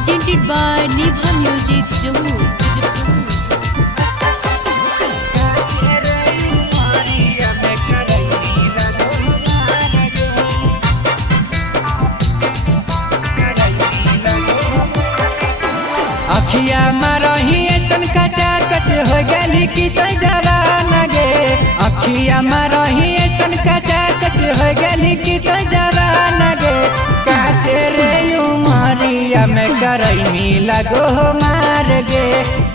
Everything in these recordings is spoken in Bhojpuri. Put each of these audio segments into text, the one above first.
presented by Nibha Music Jammu. अखिया मारही ऐसन कचा कच हो गली कि तो जवान गे। अखिया मारही ऐसन कचा कच हो गली कि तो जवान गे। काचे रे उमरिया में करैमी लगो मार गे।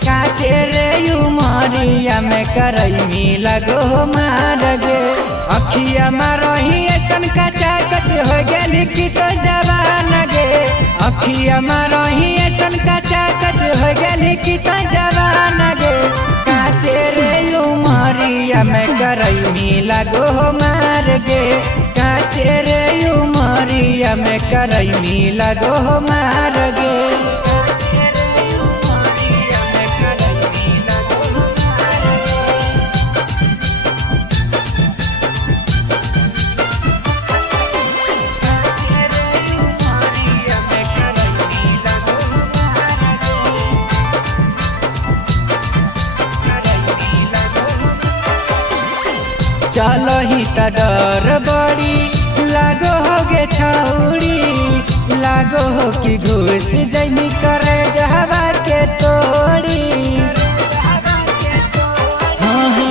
काचे रे उमरिया में करैमी लगो मार गे। अखिया मारही ऐसन कचा कच हो गली कि तो जवान गे। अखिया मारही ऐसन कचा कच हो गली कि तो जवान गे। काचे रे उमरिया में करैमी लगो मार गे। काचे रे उमरिया में करैमी लगो मार गे। चलो ही त डर बड़ी लागो हो गे छौड़ी। लागो हो कि घुस जैनी करे जहवा के तोड़ी। हाँ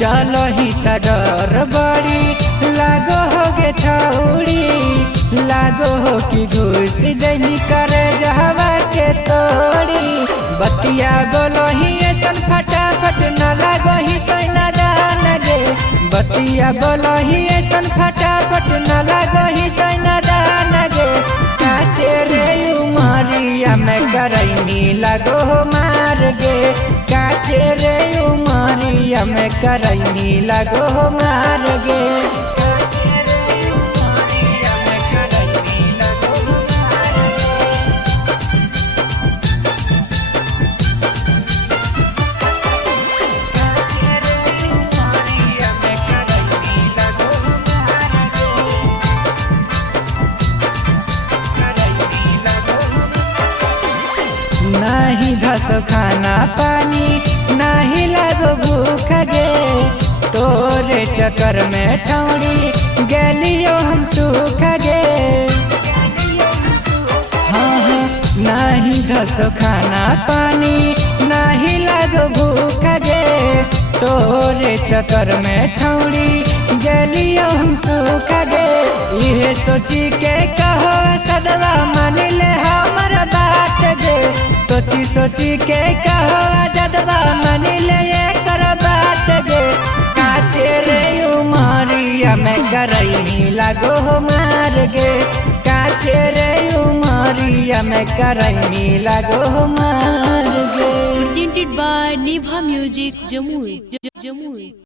चलो ही त डर बड़ी लागो हो गे छौड़ी। लागो हो कि घुस जैनी करे जहवा के तोड़ी। बतिया बोलो ही ऐसन फटाफट न लागो ही तो न दान गे। बतिया बोलो ही ऐसन फटाफट न लागो ही तो न दान गे। काचे रे उमरिया में करैमी लगो मार गे। काचे रे उमरिया में करैमी लगो मार गे। नाही धस खाना पानी नाही लगो भूख गे। तोरे चक्कर में छौड़ी गलियो हम सूख गे। हाँ नाही धस खाना पानी नाही लगो भूख गे। तोरे चक्कर में छौड़ी गलियो हम सूख गे। ये सोची के कहो सदवा मान ले हमर बात गे। सोची सोची के कहो जदवा मान ले कर बात गे। काचे रे उमरिया में करैमी लगो मार गे। काचे रे उमरिया में करैमी लगो मार गे। Presented by Nibha Music Jammu.